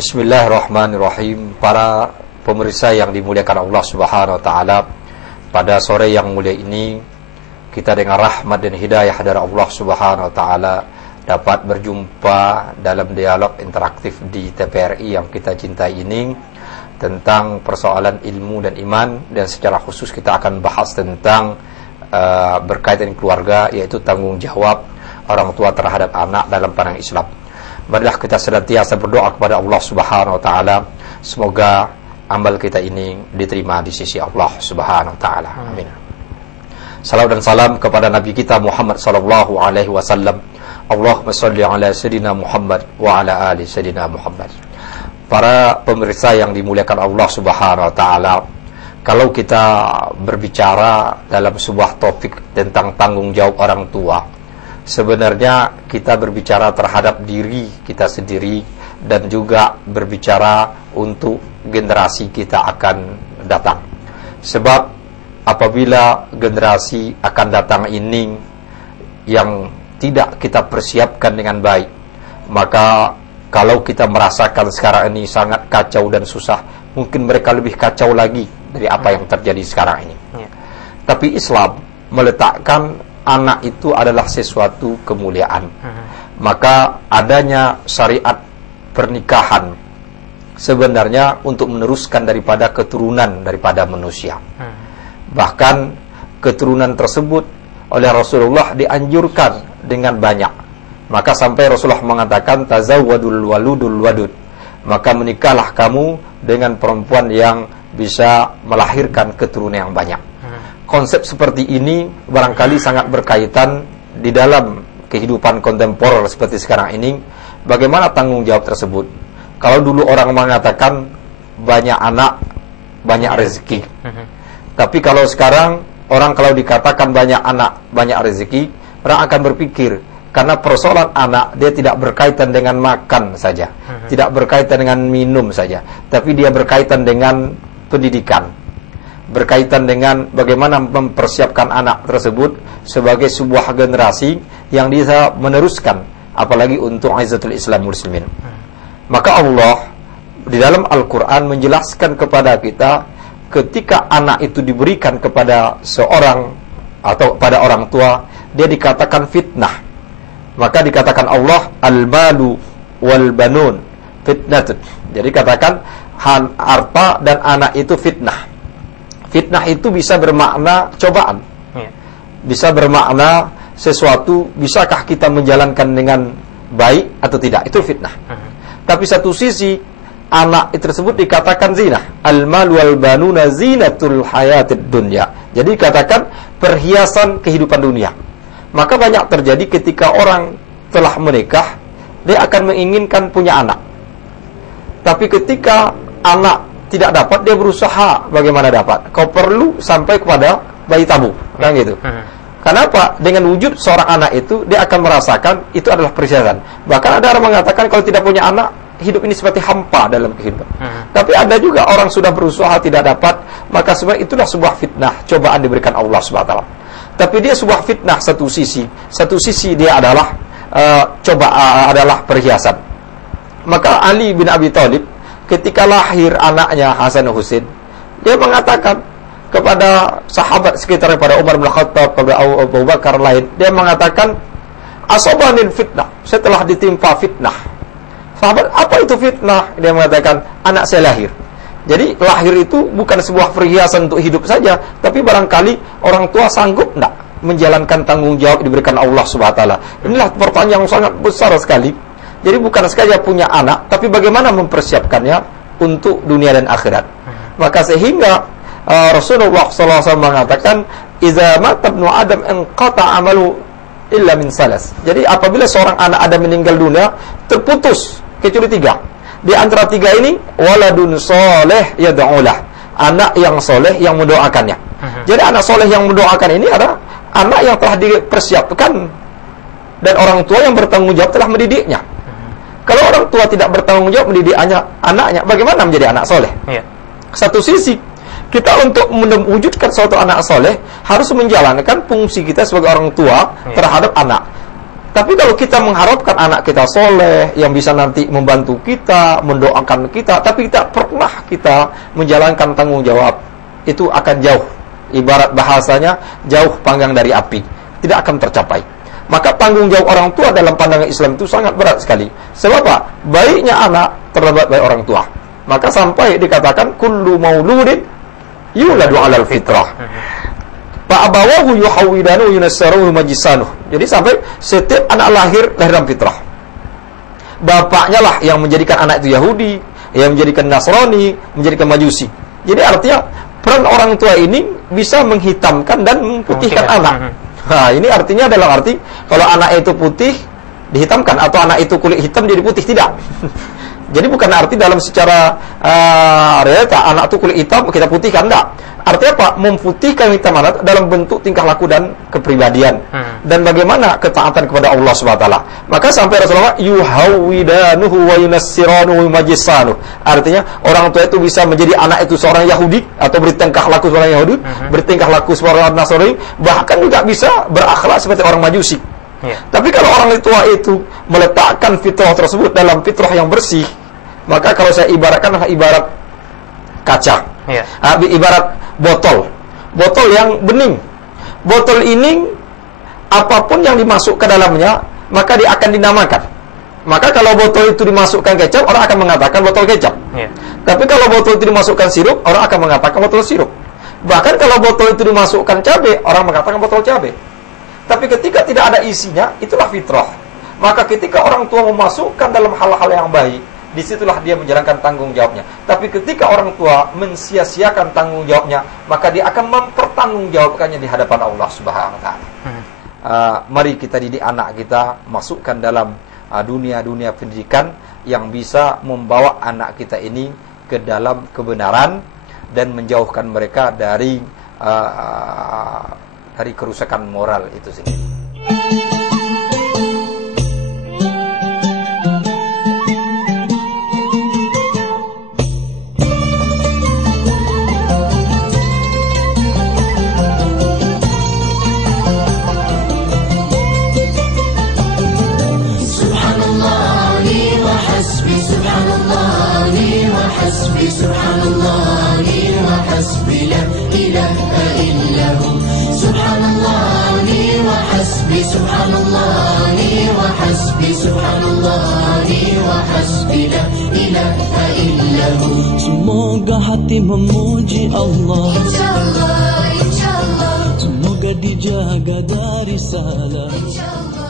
Bismillahirrahmanirrahim. Para pemirsa yang dimuliakan Allah Subhanahu wa taala, pada sore yang mulia ini kita dengan rahmat dan hidayah dari Allah Subhanahu wa taala dapat berjumpa dalam dialog interaktif di TPRI yang kita cintai ini tentang persoalan ilmu dan iman, dan secara khusus kita akan bahas tentang berkaitan keluarga, yaitu tanggung jawab orang tua terhadap anak dalam pandangan Islam. Marilah kita senantiasa berdoa kepada Allah Subhanahu wa taala, semoga amal kita ini diterima di sisi Allah Subhanahu wa taala. Amin. Salawat dan salam kepada Nabi kita Muhammad sallallahu alaihi wasallam. Allahumma shalli ala sayidina Muhammad wa ala ali sayidina Muhammad. Para pemirsa yang dimuliakan Allah Subhanahu wa taala, kalau kita berbicara dalam sebuah topik tentang tanggung jawab orang tua, sebenarnya kita berbicara terhadap diri kita sendiri dan juga berbicara untuk generasi kita akan datang. Sebab apabila generasi akan datang ini yang tidak kita persiapkan dengan baik, maka kalau kita merasakan sekarang ini sangat kacau dan susah, mungkin mereka lebih kacau lagi dari apa yang terjadi sekarang ini. Tapi Islam meletakkan anak itu adalah sesuatu kemuliaan. Maka adanya syariat pernikahan sebenarnya untuk meneruskan daripada keturunan daripada manusia. Bahkan keturunan tersebut oleh Rasulullah dianjurkan dengan banyak. Maka sampai Rasulullah mengatakan tazawwadul waludul wadud, maka menikahlah kamu dengan perempuan yang bisa melahirkan keturunan yang banyak. Konsep seperti ini barangkali sangat berkaitan di dalam kehidupan kontemporer seperti sekarang ini. Bagaimana tanggung jawab tersebut? Kalau dulu orang mengatakan banyak anak, banyak rezeki. Tapi kalau sekarang orang kalau dikatakan banyak anak, banyak rezeki, orang akan berpikir, karena persoalan anak dia tidak berkaitan dengan makan saja, tidak berkaitan dengan minum saja, tapi dia berkaitan dengan pendidikan, berkaitan dengan bagaimana mempersiapkan anak tersebut sebagai sebuah generasi yang bisa meneruskan, apalagi untuk izzatul Islam muslimin. Maka Allah di dalam Al-Quran menjelaskan kepada kita, ketika anak itu diberikan kepada seorang atau pada orang tua, dia dikatakan fitnah. Maka dikatakan Allah, al-malu wal banun fitnatun. Jadi katakan harta dan anak itu fitnah. Fitnah itu bisa bermakna cobaan, bisa bermakna sesuatu, bisakah kita menjalankan dengan baik atau tidak, itu fitnah. Tapi satu sisi anak tersebut dikatakan zina, al-mal wal banuna zinatul hayatid dunya. Jadi katakan perhiasan kehidupan dunia. Maka banyak terjadi ketika orang telah menikah, dia akan menginginkan punya anak. Tapi ketika anak tidak dapat, dia berusaha bagaimana dapat. Kau perlu sampai kepada bayi tabung, kan gitu. Kenapa? Dengan wujud seorang anak itu, dia akan merasakan itu adalah perhiasan. Bahkan ada orang mengatakan kalau tidak punya anak, hidup ini seperti hampa dalam kehidupan. Tapi ada juga orang sudah berusaha tidak dapat, maka sebenarnya itulah sebuah fitnah, cobaan diberikan Allah Subhanahu wa taala. Tapi dia sebuah fitnah satu sisi dia adalah adalah perhiasan. Maka Ali bin Abi Thalib ketika lahir anaknya Hasan Husain, dia mengatakan kepada sahabat sekitarnya, pada Umar bin Khattab, kepada Abu Bakar lain, dia mengatakan asabanil fitnah, saya telah ditimpa fitnah. Sahabat, apa itu fitnah? Dia mengatakan, anak saya lahir. Jadi lahir itu bukan sebuah perhiasan untuk hidup saja, tapi barangkali orang tua sanggup tidak menjalankan tanggung jawab diberikan Allah Subhanahu wa taala. Inilah pertanyaan yang sangat besar sekali. Jadi bukan saja punya anak, tapi bagaimana mempersiapkannya untuk dunia dan akhirat. Maka sehingga Rasulullah SAW mengatakan, "Iza mata ibnu Adam inqata amalu illa min salas." Jadi apabila seorang anak Adam meninggal dunia, terputus kecuali 3. Di antara 3 ini, waladun soleh yad'ulah, anak yang soleh yang mendoakannya. Jadi anak soleh yang mendoakan ini adalah anak yang telah dipersiapkan dan orang tua yang bertanggung jawab telah mendidiknya. Kalau orang tua tidak bertanggung jawab mendidik anaknya, bagaimana menjadi anak soleh? Satu sisi, kita untuk mewujudkan suatu anak soleh harus menjalankan fungsi kita sebagai orang tua terhadap anak. Tapi kalau kita mengharapkan anak kita soleh, yang bisa nanti membantu kita, mendoakan kita, tapi tidak pernah kita menjalankan tanggung jawab, itu akan jauh. Ibarat bahasanya, jauh panggang dari api, tidak akan tercapai. Maka tanggung jawab orang tua dalam pandangan Islam itu sangat berat sekali. Sebab apa? Baiknya anak terdapat baik orang tua. Maka sampai dikatakan, kullu mauludin yuladu alal fitrah. Fa'abawahu yuhawidanu yunassarahu majisanuh. Jadi sampai setiap anak lahir dalam fitrah. Bapaknya lah yang menjadikan anak itu Yahudi, yang menjadikan Nasrani, menjadikan Majusi. Jadi artinya peran orang tua ini bisa menghitamkan dan memutihkan anak. Nah, ini artinya dalam arti kalau anak itu putih dihitamkan, atau anak itu kulit hitam jadi putih, tidak. Jadi bukan arti dalam secara realita anak itu kulit hitam kita putihkan, enggak. Artinya apa? Memutihkan hitam anak dalam bentuk tingkah laku dan kepribadian, dan bagaimana ketaatan kepada Allah SWT. Maka sampai Rasulullah yuhawwidanuhu wa yunassiranuhu majisanuh. Artinya orang tua itu bisa menjadi anak itu seorang Yahudi, atau bertingkah laku seorang Yahudi, bertingkah laku seorang Nasrani, bahkan juga bisa berakhlak seperti orang Majusi. Tapi kalau orang tua itu meletakkan fitrah tersebut dalam fitrah yang bersih, maka kalau saya ibaratkan ibarat kaca, ibarat botol yang bening. Botol ini apapun yang dimasuk ke dalamnya, maka dia akan dinamakan. Maka kalau botol itu dimasukkan kecap, orang akan mengatakan botol kecap. Tapi kalau botol itu dimasukkan sirup, orang akan mengatakan botol sirup. Bahkan kalau botol itu dimasukkan cabai, orang mengatakan botol cabai. Tapi ketika tidak ada isinya, itulah fitrah. Maka ketika orang tua memasukkan dalam hal-hal yang baik, disitulah dia menjalankan tanggung jawabnya. Tapi ketika orang tua mensia-siakan tanggung jawabnya, maka dia akan mempertanggungjawabkannya di hadapan Allah Subhanahu wa Ta'ala. Mari kita didik anak kita, masukkan dalam dunia-dunia pendidikan yang bisa membawa anak kita ini ke dalam kebenaran dan menjauhkan mereka dari kerusakan moral itu sendiri. Subhanallah wa hasbi la ilaha illahu. Subhanallah wa hasbi, subhanallah wa hasbi, subhanallah wa hasbi la ilaha illahu. Semoga hati memuji Allah, insyaallah, insyaallah. Semoga dijaga dari salah, insyaallah.